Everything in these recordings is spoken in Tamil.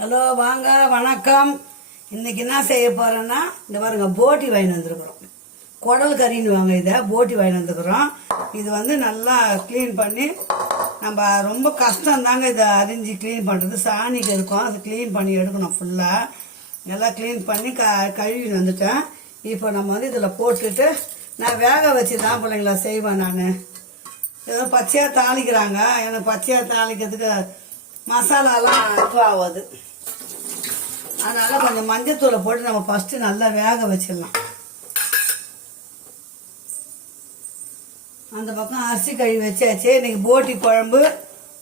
ஹலோ வாங்க வணக்கம். இன்னைக்கு என்ன செய்ய போறேன்னா இந்த பாருங்க போட்டி வாங்கி வந்துருக்குறோம். குடல் கறின்னு வாங்க, இதை போட்டி வாங்கி வந்துக்கிறோம். இது வந்து நல்லா க்ளீன் பண்ணி நம்ம ரொம்ப கஷ்டம் தாங்க இதை அரிஞ்சு க்ளீன் பண்ணுறது. சாணிக்கு இருக்கும், அது க்ளீன் பண்ணி எடுக்கணும். ஃபுல்லாக நல்லா க்ளீன் பண்ணி கழுவி வந்துட்டேன். இப்போ நம்ம வந்து இதில் போட்டுட்டு நான் வேக வச்சு தான் பிள்ளைங்களா செய்வேன். நான் ஏதோ பச்சையாக தாளிக்கிறாங்க, எனக்கு பச்சையாக தாளிக்கிறதுக்கு மசாலாலாம் இது ஆகாது. அதனால் கொஞ்சம் மஞ்சத்தூளை போட்டு நம்ம ஃபஸ்ட்டு நல்லா வேக வச்சிடலாம். அந்த பக்கம் அரிசி கழுவி வச்சாச்சு. இன்னைக்கு போட்டி குழம்பு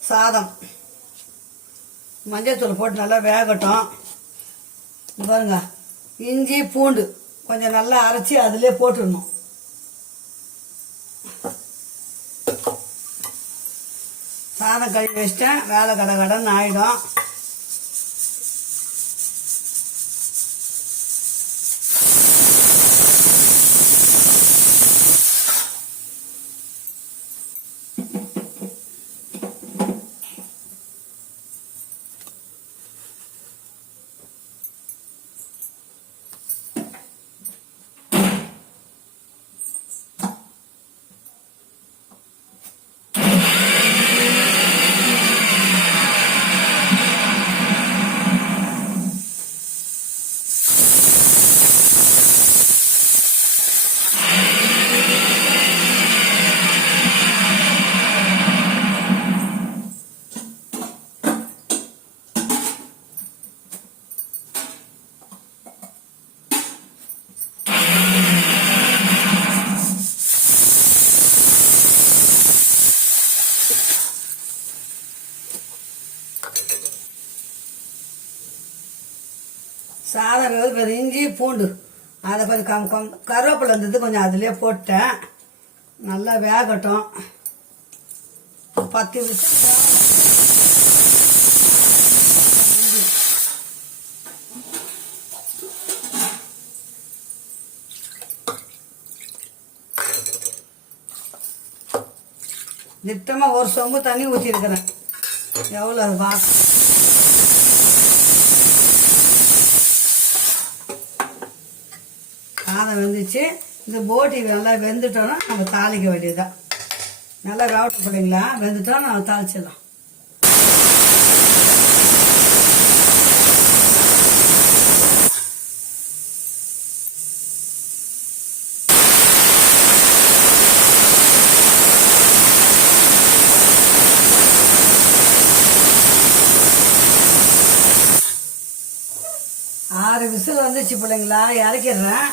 சாதம். மஞ்சத்தூள் போட்டு நல்லா வேகட்டும். பாருங்க, இஞ்சி பூண்டு கொஞ்சம் நல்லா அரைச்சி அதிலே போட்டுடணும். சாதம் கழுவி வச்சிட்டேன், வேலை கடன்னு ஆயிடும். சாதம் வேறு இஞ்சி பூண்டு அதை கொஞ்சம் கருவேப்பிலை இருந்தது, கொஞ்சம் அதிலே போட்டேன். நல்லா வேகட்டும். 10 நிமிஷம் திட்டமாக ஒரு சொம்பு தண்ணி ஊற்றிருக்கிறேன். எவ்வளோ அது பார்க்க சாதம் வெந்துச்சு. இந்த போட்டி நல்லா வெந்துட்டோன்னா நம்ம தாளிக்க வேண்டியதுதான். நல்லா வேகட்டும் பிள்ளைங்களா, வெந்துட்டோம் நம்ம தாளிச்சிடலாம். ஆறு விசில் வந்துச்சு பிள்ளைங்களா, இறக்கிடுறேன்.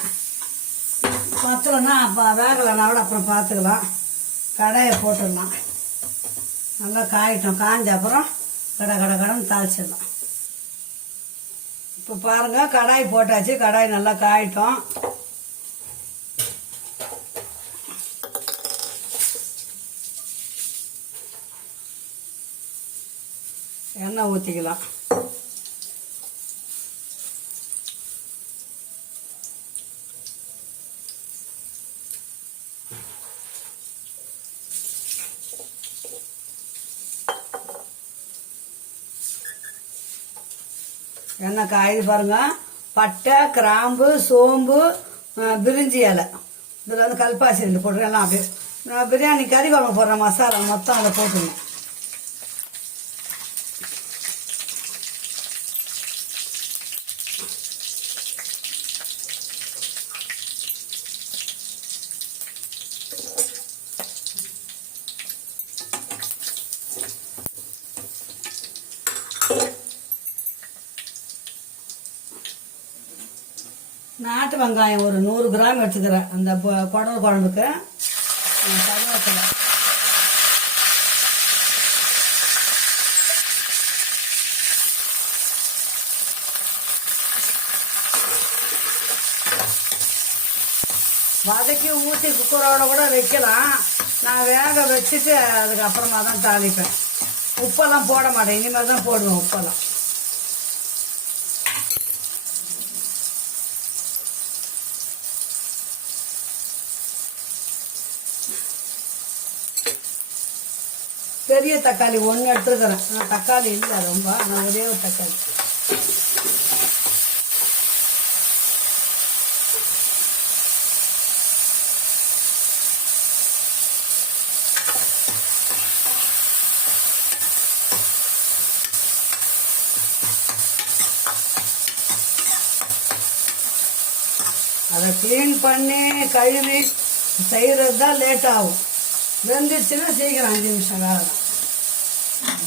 பத்தலைன்னா அப்போ வேகலைன்னா கூட அப்புறம் பார்த்துக்கலாம். கடாயை போட்டுடலாம். நல்லா காயிட்டோம். காய்ஞ்ச அப்புறம் கடன்னு தாளிச்சிடலாம். இப்போ பாருங்கள், கடாய் போட்டாச்சு. கடாய் நல்லா காயிட்டோம். எண்ணெய் ஊற்றிக்கலாம். எண்ணெய் காயுது பாருங்க. பட்டை, கிராம்பு, சோம்பு, பிரிஞ்சி இலை, இதில் வந்து கல்பாசி 2 போட்டுருக்கேன். எல்லாம் அப்படியே நான் பிரியாணி கறி குழம்பு போடுற மசாலா மொத்தம் அதை போட்டுருணும். நாட்டு வெங்காயம் ஒரு 100 கிராம் எடுத்துக்கிறேன். அந்த குடல் குழம்புக்கு. கருவேப்பிலை, வதக்கி ஊற்றி குக்கரோட கூட வைக்கலாம். நான் வேக வச்சுட்டு அதுக்கப்புறமா தான் தாளிப்பேன். உப்பெல்லாம் போட மாட்டேன், இனிமேல் தான் போடுவேன் உப்பெல்லாம். பெரிய தக்காளி 1 எடுத்துருக்கிறேன். நான் தக்காளி இல்லை ரொம்ப, நான் ஒரே ஒரு தக்காளி. அதை க்ளீன் பண்ணி கழுவி செய்கிறது தான் லேட் ஆகும். வெந்துச்சுன்னா சீக்கிரம் 5 நிமிஷம் வேலை தான்.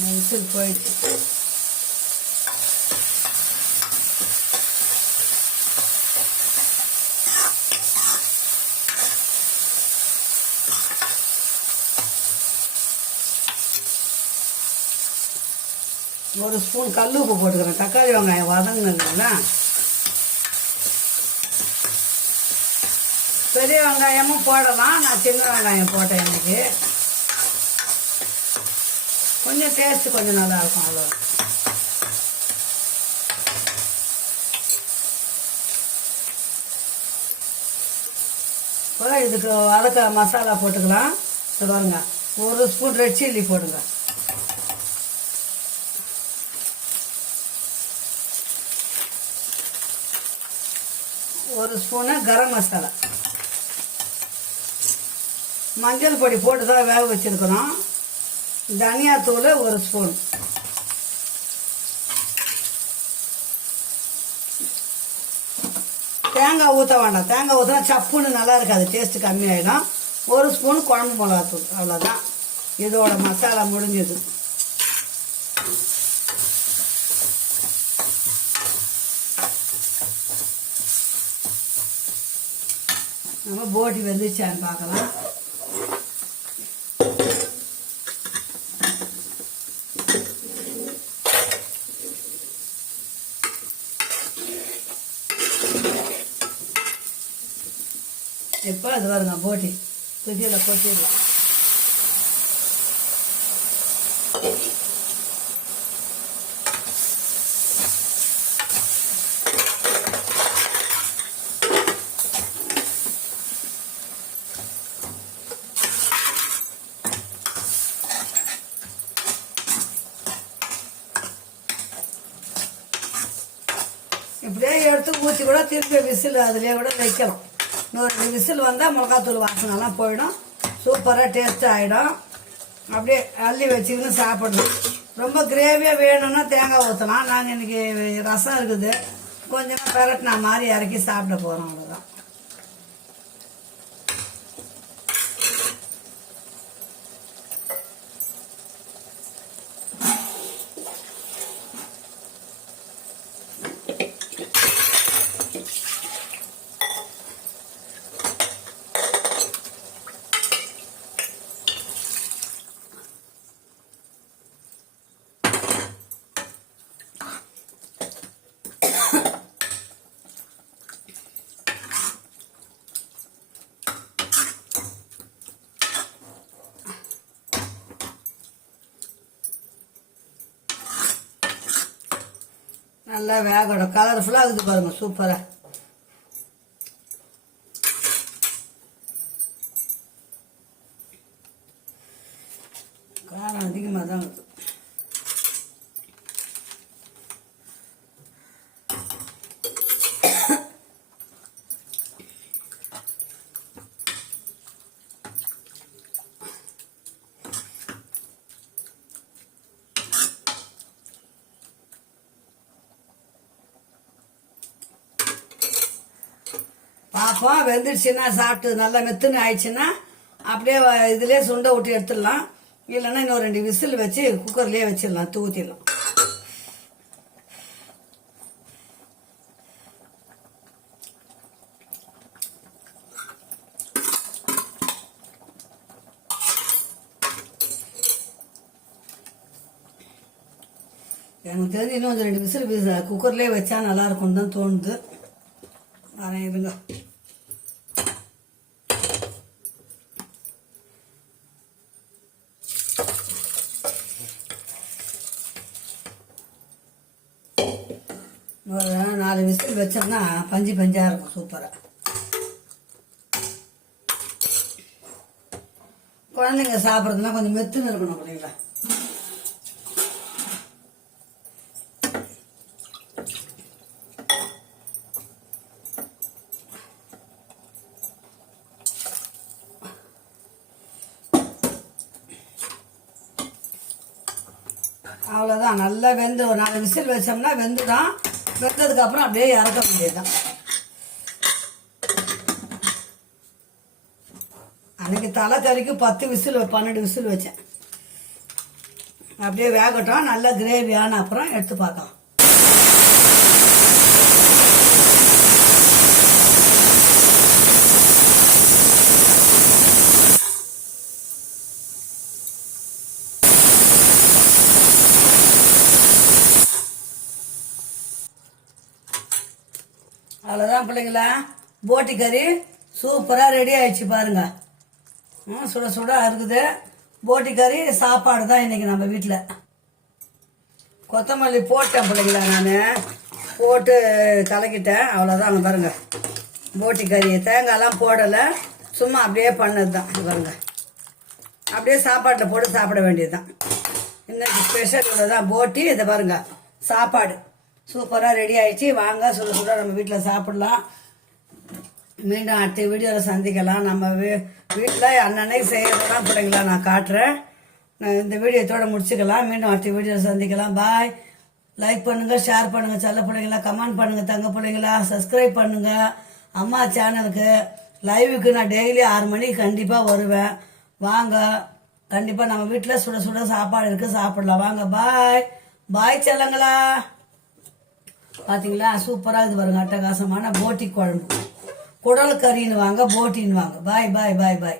விசில் போயிடுச்சு. ஒரு ஸ்பூன் கல் உப்பு போட்டுக்கிறேன். தக்காளி வெங்காயம் வதங்கினதுங்களா. பெரிய வெங்காயமும் போடலாம், நான் சின்ன வெங்காயம் போட்டேன். எனக்கு கொஞ்சம் டேஸ்ட்டு கொஞ்சம் நல்லா இருக்கும். அவ்வளோ இப்போ இதுக்கு வதக்க மசாலா போட்டுக்கலாம். பாருங்க, ஒரு ஸ்பூன் ரெட் சில்லி போடுங்க. ஒரு ஸ்பூனு கரம் மசாலா, மஞ்சள் பொடி போட்டு தான் வேக வச்சிருக்கிறோம். தனியாத்தூள் ஒரு ஸ்பூன், தேங்காய் ஊற்ற வேண்டாம். தேங்காய் ஊற்றினா சப்புன்னு நல்லா இருக்காது, டேஸ்ட்டு கம்மியாயிடும். ஒரு ஸ்பூன் குழம்பு மிளகாத்தூள், அவ்வளோதான். இதோட மசாலா முடிஞ்சது. நம்ம போட்டி வெந்துச்சான்னு பார்க்கலாம். இப்போ அது வருங்க போட்டி தூக்கியில் கொட்டிடலாம். இப்படியே எடுத்து ஊற்றி கூட திருப்பி விசில் அதிலே கூட வைக்கலாம். இன்னொரு 2 விசில் வந்தால் மிளகாத்தூள் வாசனைலாம் போயிடும். சூப்பராக டேஸ்ட்டு ஆகிடும். அப்படியே அள்ளி வச்சுக்கின்னு சாப்பிடணும். ரொம்ப கிரேவியாக வேணும்னா தேங்காய் ஊற்றலாம். நாங்கள் இன்றைக்கி ரசம் இருக்குது, கொஞ்சமாக பெரட்டினா மாதிரி இறக்கி சாப்பிட போகிறோம். அவ்வளோதான். நல்லா வேகணும். கலர்ஃபுல்லாக இருக்குது பாருங்க, சூப்பராக. காரம் அதிகமாக தான் இருக்குது. பார்ப்போம், வெந்துடுச்சுன்னா சாப்பிட்டு நல்லா மெத்துன்னு ஆயிடுச்சுன்னா அப்படியே இதுலேயே சுண்டை விட்டு எடுத்துடலாம். இல்லைன்னா இன்னும் 2 விசில் வச்சு குக்கர்லேயே வச்சிடலாம், தூத்திடலாம். எனக்கு தெரிஞ்சு இன்னும் 2 விசில் குக்கர்லேயே வச்சா நல்லா இருக்கும்னு தான் தோணுது. வரேன் இருங்க. ஒரு 4 விசில் வச்சோம்னா பஞ்சு பஞ்சாக இருக்கும், சூப்பராக. குழந்தைங்க சாப்பிட்றதுனா கொஞ்சம் மெத்துன்னு இருக்கணும் அப்படிங்களா. அவ்வளோதான். நல்லா வெந்து ஒரு 4 விசில் வச்சோம்னா வெந்துதான். வெந்ததுக்கப்புறம் அப்படியே இறக்க வேண்டியதுதான். அன்றைக்கி தலைக்கறிக்கு 10 விசில் 12 விசில் வச்சேன். அப்படியே வேகட்டும். நல்லா கிரேவியான அப்புறம் எடுத்து பார்க்கலாம். அவ்வளோதான் பிள்ளைங்களா, போட்டி கறி சூப்பராக ரெடி ஆயிடுச்சு பாருங்க. சுட சுட இருக்குது போட்டி கறி. சாப்பாடு தான் இன்னைக்கு நம்ம வீட்டில். கொத்தமல்லி போட்டேன் பிள்ளைங்களா, நான் போட்டு கலக்கிட்டேன். அவ்வளோதான். அங்கே பாருங்க போட்டி கறி. தேங்காய்லாம் போடலை, சும்மா அப்படியே பண்ணது தான். பாருங்க அப்படியே சாப்பாட்டில் போட்டு சாப்பிட வேண்டியது தான். இன்னைக்கு ஸ்பெஷல் இவ்வளோதான் போட்டி. இதை பாருங்க சாப்பாடு சூப்பராக ரெடி ஆயிடுச்சு. வாங்க சுட சுட நம்ம வீட்டில் சாப்பிடலாம். மீண்டும் அடுத்த வீடியோவில் சந்திக்கலாம். நம்ம வீட்டில் அன்னன்னைக்கு செய்யறதெல்லாம் பிள்ளைங்களா நான் காட்டுறேன். நான் இந்த வீடியோத்தோட முடிச்சுக்கலாம். மீண்டும் அடுத்த வீடியோவில் சந்திக்கலாம். பாய். லைக் பண்ணுங்கள், ஷேர் பண்ணுங்கள், செல்ல பிள்ளைங்களா, கமெண்ட் பண்ணுங்கள், தங்க பிள்ளைங்களா, சப்ஸ்கிரைப் பண்ணுங்கள். அம்மா சேனலுக்கு லைவுக்கு நான் டெய்லி 6 மணிக்கு கண்டிப்பாக வருவேன். வாங்க, கண்டிப்பாக நம்ம வீட்டில் சுட சுட சாப்பாடு இருக்குது, சாப்பிடலாம். வாங்க. பாய் பாய் செல்லங்களா. பார்த்தீங்களா சூப்பராக இது பாருங்க. அட்டகாசமான போட்டி குழம்பு. குடல் கறின்னு வாங்க, போட்டின்னு வாங்க. பாய் பாய் பாய் பாய்.